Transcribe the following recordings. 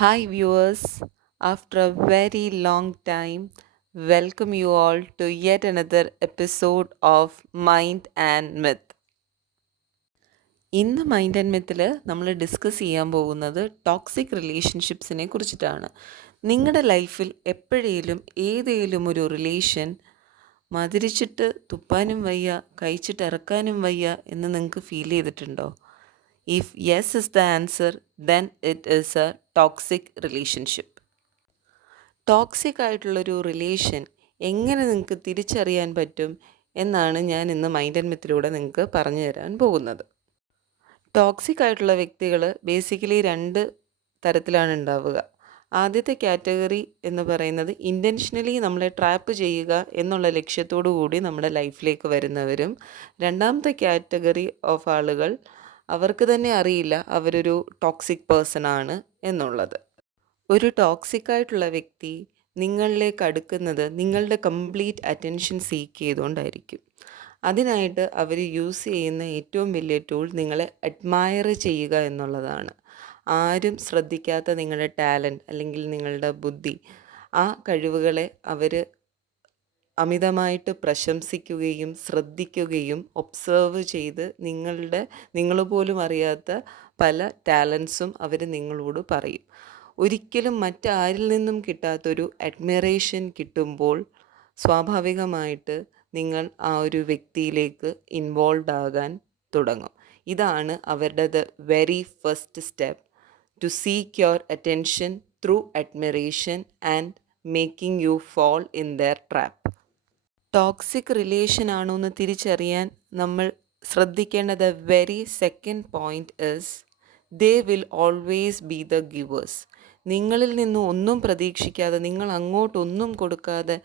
Hi, viewers. After a very long time, welcome you all to yet another episode of Mind and Myth. ഇന്ന് mind and Mittal നമ്മൾ discuss ചെയ്യാൻ പോകുന്നത് toxic റിലേഷൻഷിപ്സിനെ കുറിച്ചിട്ടാണ്. നിങ്ങളുടെ ലൈഫിൽ എപ്പോഴേലും ഏതേലും ഒരു റിലേഷൻ മതിരിച്ചിട്ട് തുപ്പാനും വയ്യ, കഴിച്ചിട്ട് ഇറക്കാനും വയ്യ എന്ന് നിങ്ങൾക്ക് ഫീൽ ചെയ്തിട്ടുണ്ടോ? If yes is the answer, then it is A toxic relationship. Toxic ആയിട്ടുള്ളൊരു റിലേഷൻ എങ്ങനെ നിങ്ങൾക്ക് തിരിച്ചറിയാൻ പറ്റും എന്നാണ് ഞാൻ ഇന്ന് മൈൻഡ് ആൻഡ് മിത്തിലൂടെ നിങ്ങൾക്ക് പറഞ്ഞു തരാൻ പോകുന്നത്. ടോക്സിക് ആയിട്ടുള്ള വ്യക്തികൾ ബേസിക്കലി രണ്ട് തരത്തിലാണ് ഉണ്ടാവുക. ആദ്യത്തെ കാറ്റഗറി എന്ന് പറയുന്നത് ഇൻറ്റൻഷനലി നമ്മളെ ട്രാപ്പ് ചെയ്യുക എന്നുള്ള ലക്ഷ്യത്തോടു കൂടി നമ്മുടെ ലൈഫിലേക്ക് വരുന്നവരും, രണ്ടാമത്തെ കാറ്റഗറി ഓഫ് ആളുകൾ അവർക്ക് തന്നെ അറിയില്ല അവരൊരു ടോക്സിക് പേഴ്സൺ ആണ് എന്നുള്ളത്. ഒരു ടോക്സിക് ആയിട്ടുള്ള വ്യക്തി നിങ്ങളിലേക്ക് അടുക്കുന്നത് നിങ്ങളുടെ കംപ്ലീറ്റ് അറ്റൻഷൻ സീക്ക് ചെയ്തുകൊണ്ടായിരിക്കും. അതിനായിട്ട് അവർ യൂസ് ചെയ്യുന്ന ഏറ്റവും വലിയ ടൂൾ നിങ്ങളെ അഡ്മയർ ചെയ്യുക എന്നുള്ളതാണ്. ആരും ശ്രദ്ധിക്കാത്ത നിങ്ങളുടെ ടാലൻറ്റ് അല്ലെങ്കിൽ നിങ്ങളുടെ ബുദ്ധി, ആ കഴിവുകളെ അവർ അമിതമായിട്ട് പ്രശംസിക്കുകയും ശ്രദ്ധിക്കുകയും ഒബ്സേർവ് ചെയ്ത് നിങ്ങൾ പോലും അറിയാത്ത പല ടാലൻസും അവർ നിങ്ങളോട് പറയും. ഒരിക്കലും മറ്റാരിൽ നിന്നും കിട്ടാത്തൊരു അഡ്മിറേഷൻ കിട്ടുമ്പോൾ സ്വാഭാവികമായിട്ട് നിങ്ങൾ ആ ഒരു വ്യക്തിയിലേക്ക് ഇൻവോൾവ് ആകാൻ തുടങ്ങും. ഇതാണ് അവരുടെ the very first step to seek your attention through admiration and making you fall in their trap. Toxic relation ആണോ എന്ന് തിരിച്ചറിയാൻ നമ്മൾ ശ്രദ്ധിക്കേണ്ട the very second point is they will always be the givers. നിങ്ങളിൽ നിന്നും ഒന്നും പ്രതീക്ഷിക്കാതെ, നിങ്ങൾ അങ്ങോട്ടൊന്നും കൊടുക്കാതെ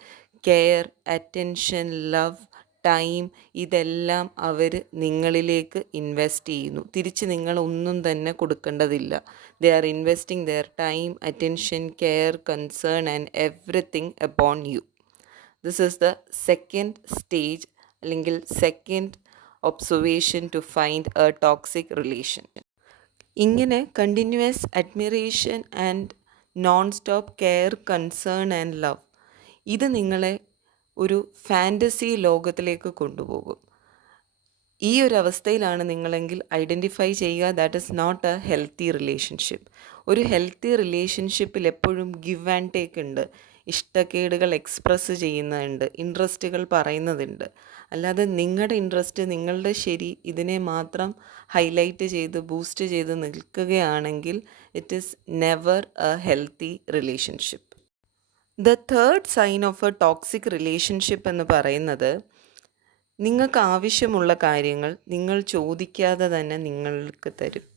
കെയർ, അറ്റൻഷൻ, ലവ്, ടൈം ഇതെല്ലാം അവർ നിങ്ങളിലേക്ക് ഇൻവെസ്റ്റ് ചെയ്യുന്നു. തിരിച്ച് നിങ്ങളൊന്നും തന്നെ കൊടുക്കേണ്ടതില്ല. They are investing their time, attention, care, concern and everything upon you. This is the second stage അല്ലെങ്കിൽ second observation to find a toxic relation. ഇങ്ങനെ continuous admiration and non stop care, concern and love ഇത് നിങ്ങളെ ഒരു fantasy ലോകത്തിലേക്ക് കൊണ്ടുപോകും. ഈ ഒരു അവസ്ഥയിലാണ് നിങ്ങളെങ്കിൽ ഐഡൻറ്റിഫൈ ചെയ്യുക that is not a healthy relationship. ഒരു ഹെൽത്തി റിലേഷൻഷിപ്പിൽ എപ്പോഴും ഗിവ് ആൻഡ് ടേക്ക് ഉണ്ട്. ഇഷ്ടക്കേടുകൾ എക്സ്പ്രസ് ചെയ്യുന്നുണ്ട്, ഇൻട്രസ്റ്റുകൾ പറയുന്നതുണ്ട്. അല്ലാതെ നിങ്ങളുടെ ഇൻട്രസ്റ്റ്, നിങ്ങളുടെ ശരി ഇതിനെ മാത്രം ഹൈലൈറ്റ് ചെയ്ത് ബൂസ്റ്റ് ചെയ്ത് നിൽക്കുകയാണെങ്കിൽ it is never a healthy relationship. The third sign of a toxic relationship എന്ന് പറയുന്നത് നിങ്ങൾക്ക് ആവശ്യമുള്ള കാര്യങ്ങൾ നിങ്ങൾ ചോദിക്കാതെ തന്നെ നിങ്ങൾക്ക് തരും.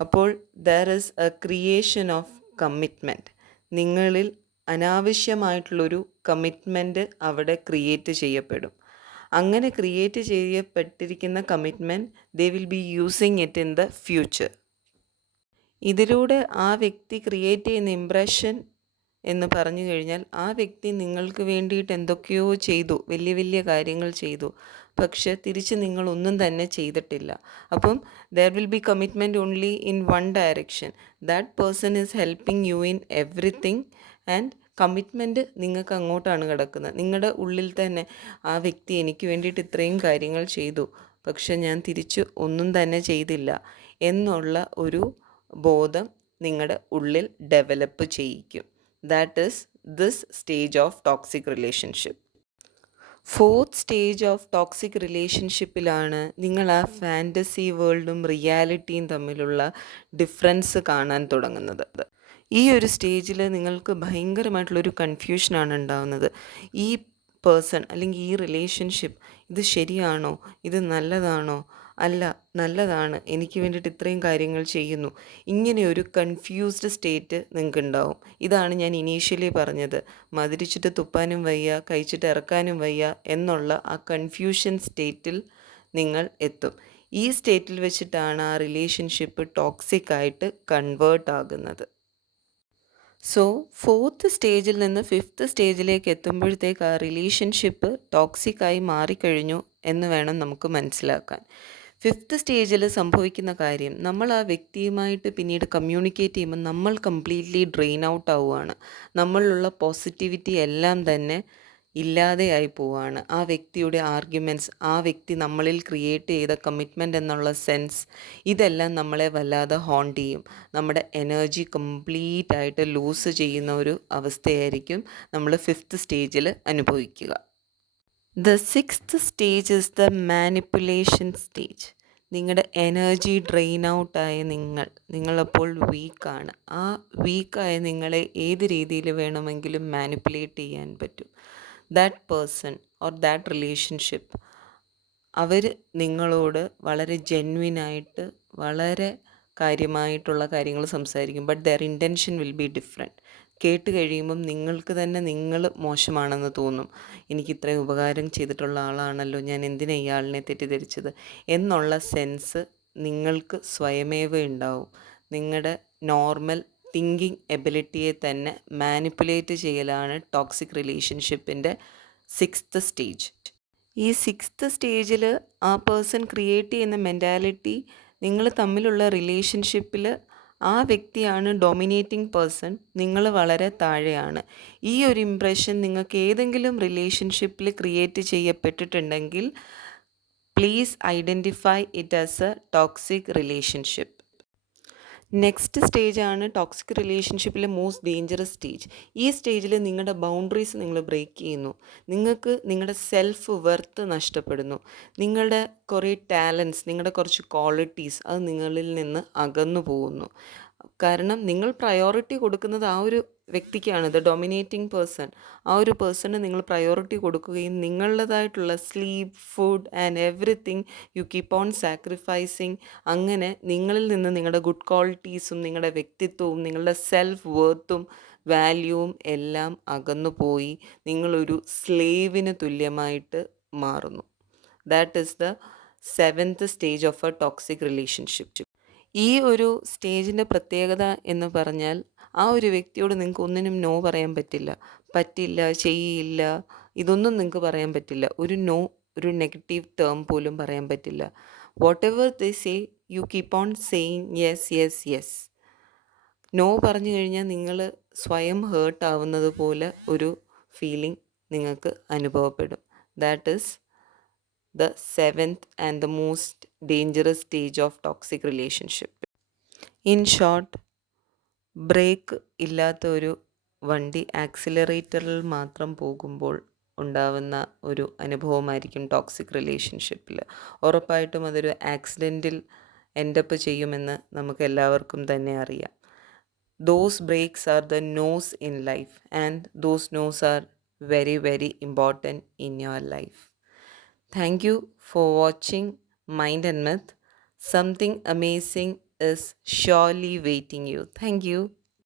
അപ്പോൾ there is a creation of commitment. നിങ്ങളിൽ അനാവശ്യമായിട്ടുള്ളൊരു കമ്മിറ്റ്മെൻറ്റ് അവിടെ ക്രിയേറ്റ് ചെയ്യപ്പെടും. അങ്ങനെ ക്രിയേറ്റ് ചെയ്യപ്പെട്ടിരിക്കുന്ന commitment they will be using it in the future. ഇതിലൂടെ ആ വ്യക്തി ക്രിയേറ്റ് ചെയ്യുന്ന ഇംപ്രഷൻ എന്ന് പറഞ്ഞു കഴിഞ്ഞാൽ ആ വ്യക്തി നിങ്ങൾക്ക് വേണ്ടിയിട്ട് എന്തൊക്കെയോ ചെയ്തു, വലിയ വലിയ കാര്യങ്ങൾ ചെയ്തു, പക്ഷെ തിരിച്ച് നിങ്ങളൊന്നും തന്നെ ചെയ്തിട്ടില്ല. അപ്പം there will be commitment only in one direction. That person is helping you in everything and commitment നിങ്ങൾക്ക് അങ്ങോട്ടാണ് കിടക്കുന്നത്. നിങ്ങളുടെ ഉള്ളിൽ തന്നെ ആ വ്യക്തി എനിക്ക് വേണ്ടിയിട്ട് ഇത്രയും കാര്യങ്ങൾ ചെയ്തു, പക്ഷെ ഞാൻ തിരിച്ച് ഒന്നും തന്നെ ചെയ്തില്ല എന്നുള്ള ഒരു ബോധം നിങ്ങളുടെ ഉള്ളിൽ ഡെവലപ്പ് ചെയ്യിക്കും. That is this stage of toxic relationship. Fourth stage of toxic റിലേഷൻഷിപ്പിലാണ് നിങ്ങൾ ആ ഫാൻറ്റസി വേൾഡും റിയാലിറ്റിയും തമ്മിലുള്ള ഡിഫറൻസ് കാണാൻ തുടങ്ങുന്നത്. ഈ ഒരു സ്റ്റേജിൽ നിങ്ങൾക്ക് ഭയങ്കരമായിട്ടുള്ളൊരു കൺഫ്യൂഷനാണ് ഉണ്ടാകുന്നത്. ഈ പേഴ്സൺ അല്ലെങ്കിൽ ഈ റിലേഷൻഷിപ്പ് ഇത് ശരിയാണോ, ഇത് നല്ലതാണോ, അല്ല നല്ലതാണ്, എനിക്ക് വേണ്ടിയിട്ട് ഇത്രയും കാര്യങ്ങൾ ചെയ്യുന്നു, ഇങ്ങനെ ഒരു കൺഫ്യൂസ്ഡ് സ്റ്റേറ്റ് നിങ്ങൾക്ക് ഉണ്ടാവും. ഇതാണ് ഞാൻ ഇനീഷ്യലി പറഞ്ഞത്, മതിരിച്ചിട്ട് തുപ്പാനും വയ്യ, കഴിച്ചിട്ട് ഇറക്കാനും വയ്യ എന്നുള്ള ആ കൺഫ്യൂഷൻ സ്റ്റേറ്റിൽ നിങ്ങൾ എത്തും. ഈ സ്റ്റേറ്റിൽ വെച്ചിട്ടാണ് ആ റിലേഷൻഷിപ്പ് ടോക്സിക് ആയിട്ട് കൺവേർട്ട് ആകുന്നത്. സോ ഫോർത്ത് സ്റ്റേജിൽ നിന്ന് ഫിഫ്ത്ത് സ്റ്റേജിലേക്ക് എത്തുമ്പോഴത്തേക്ക് ആ റിലേഷൻഷിപ്പ് ടോക്സിക്കായി മാറിക്കഴിഞ്ഞു എന്ന് വേണം നമുക്ക് മനസ്സിലാക്കാൻ. ഫിഫ്ത്ത് സ്റ്റേജിൽ സംഭവിക്കുന്ന കാര്യം, നമ്മൾ ആ വ്യക്തിയുമായിട്ട് പിന്നീട് കമ്മ്യൂണിക്കേറ്റ് ചെയ്യുമ്പോൾ നമ്മൾ കംപ്ലീറ്റ്ലി ഡ്രെയിൻ ഔട്ട് ആവുകയാണ്. നമ്മളിലുള്ള പോസിറ്റിവിറ്റി എല്ലാം തന്നെ ഇല്ലാതെയായി പോവുകയാണ്. ആ വ്യക്തിയുടെ ആർഗ്യുമെൻറ്റ്സ്, ആ വ്യക്തി നമ്മളിൽ ക്രിയേറ്റ് ചെയ്ത കമ്മിറ്റ്മെൻ്റ് എന്നുള്ള സെൻസ്, ഇതെല്ലാം നമ്മളെ വല്ലാതെ ഹോണ്ട് ചെയ്യും. നമ്മുടെ എനർജി കംപ്ലീറ്റ് ആയിട്ട് ലൂസ് ചെയ്യുന്ന ഒരു അവസ്ഥയായിരിക്കും നമ്മൾ ഫിഫ്ത്ത് സ്റ്റേജിൽ അനുഭവിക്കുക. The sixth stage is the manipulation stage. നിങ്ങളുടെ എനർജി ഡ്രെയിൻ ഔട്ടായ നിങ്ങളപ്പോൾ വീക്കാണ്. ആ വീക്കായ നിങ്ങളെ ഏത് രീതിയിൽ വേണമെങ്കിലും മാനിപ്പുലേറ്റ് ചെയ്യാൻ പറ്റും. That person or that relationship, അവർ നിങ്ങളോട് വളരെ ജെന്വിനായിട്ട് വളരെ കാര്യമായിട്ടുള്ള കാര്യങ്ങൾ സംസാരിക്കും. But their intention will be different. കേട്ട് കഴിയുമ്പം നിങ്ങൾക്ക് തന്നെ നിങ്ങൾ മോശമാണെന്ന് തോന്നും. എനിക്ക് ഇത്രയും ഉപകാരം ചെയ്തിട്ടുള്ള ആളാണല്ലോ, ഞാൻ എന്തിനാ ഇയാളിനെ തെറ്റിദ്ധരിച്ചത് എന്നുള്ള സെൻസ് നിങ്ങൾക്ക് സ്വയമേവ ഉണ്ടാവും. നിങ്ങളുടെ നോർമൽ തിങ്കിങ് എബിലിറ്റിയെ തന്നെ മാനിപ്പുലേറ്റ് ചെയ്യലാണ് ടോക്സിക് റിലേഷൻഷിപ്പിൻ്റെ സിക്സ്ത് സ്റ്റേജ്. ഈ സിക്സ്ത് സ്റ്റേജിൽ ആ പേഴ്സൺ ക്രിയേറ്റ് ചെയ്യുന്ന മെൻറ്റാലിറ്റി, നിങ്ങൾ തമ്മിലുള്ള റിലേഷൻഷിപ്പിൽ ആ വ്യക്തിയാണ് ഡോമിനേറ്റിംഗ് പേഴ്സൺ, നിങ്ങൾ വളരെ താഴെയാണ്. ഈ ഒരു ഇംപ്രഷൻ നിങ്ങൾക്ക് ഏതെങ്കിലും റിലേഷൻഷിപ്പിൽ ക്രിയേറ്റ് ചെയ്യപ്പെട്ടിട്ടുണ്ടെങ്കിൽ please identify it as a toxic relationship. Next സ്റ്റേജാണ് ടോക്സിക് റിലേഷൻഷിപ്പിലെ മോസ്റ്റ് ഡേഞ്ചറസ് സ്റ്റേജ്. ഈ സ്റ്റേജിൽ നിങ്ങളുടെ ബൗണ്ടറീസ് നിങ്ങൾ ബ്രേക്ക് ചെയ്യുന്നു. നിങ്ങൾക്ക് നിങ്ങളുടെ സെൽഫ് വെർത്ത് നഷ്ടപ്പെടുന്നു. നിങ്ങളുടെ കുറേ ടാലൻസ്, നിങ്ങളുടെ കുറച്ച് ക്വാളിറ്റീസ്, അത് നിങ്ങളിൽ നിന്ന് അകന്നു പോകുന്നു. കാരണം നിങ്ങൾ പ്രയോറിറ്റി കൊടുക്കുന്നത് ആ ഒരു വ്യക്തിക്കാണ്, ദ ഡോമിനേറ്റിംഗ് പേഴ്സൺ. ആ ഒരു പേഴ്സണ് നിങ്ങൾ പ്രയോറിറ്റി കൊടുക്കുകയും നിങ്ങളുടേതായിട്ടുള്ള sleep, food and everything you keep on sacrificing. അങ്ങനെ നിങ്ങളിൽ നിന്ന് നിങ്ങളുടെ ഗുഡ് ക്വാളിറ്റീസും നിങ്ങളുടെ വ്യക്തിത്വവും നിങ്ങളുടെ സെൽഫ് വേർത്തും വാല്യൂവും എല്ലാം അകന്നു പോയി നിങ്ങളൊരു സ്ലേവിന് തുല്യമായിട്ട് മാറുന്നു. That is the seventh stage of a toxic relationship. ഈ ഒരു സ്റ്റേജിൻ്റെ പ്രത്യേകത എന്ന് പറഞ്ഞാൽ, ആ ഒരു വ്യക്തിയോട് നിങ്ങൾക്ക് ഒന്നിനും നോ പറയാൻ പറ്റില്ല, ചെയ്യില്ല, ഇതൊന്നും നിങ്ങൾക്ക് പറയാൻ പറ്റില്ല. ഒരു നെഗറ്റീവ് ടേം പോലും പറയാൻ പറ്റില്ല. Whatever they say you keep on saying yes yes yes. No പറഞ്ഞു കഴിഞ്ഞാൽ നിങ്ങൾ സ്വയം ഹേർട്ട് ആവുന്നത് പോലെ ഒരു ഫീലിംഗ് നിങ്ങൾക്ക് അനുഭവപ്പെടും. That is the seventh and the most dangerous stage of toxic relationship. In short, break ഇല്ലാത്ത ഒരു വണ്ടി ആക്സിലറേറ്ററിൽ മാത്രം പോകുമ്പോൾ ഉണ്ടാവുന്ന ഒരു അനുഭവമായിരിക്കും ടോക്സിക് റിലേഷൻഷിപ്പിൽ. ഉറപ്പായിട്ടും അതൊരു ആക്സിഡൻറ്റിൽ എൻഡപ്പ് ചെയ്യുമെന്ന് നമുക്ക് എല്ലാവർക്കും തന്നെ അറിയാം. Those breaks are the no's in life, and those no's are very, very important in your life. Thank you for watching Mind and Myth. Something amazing is surely waiting you. Thank you.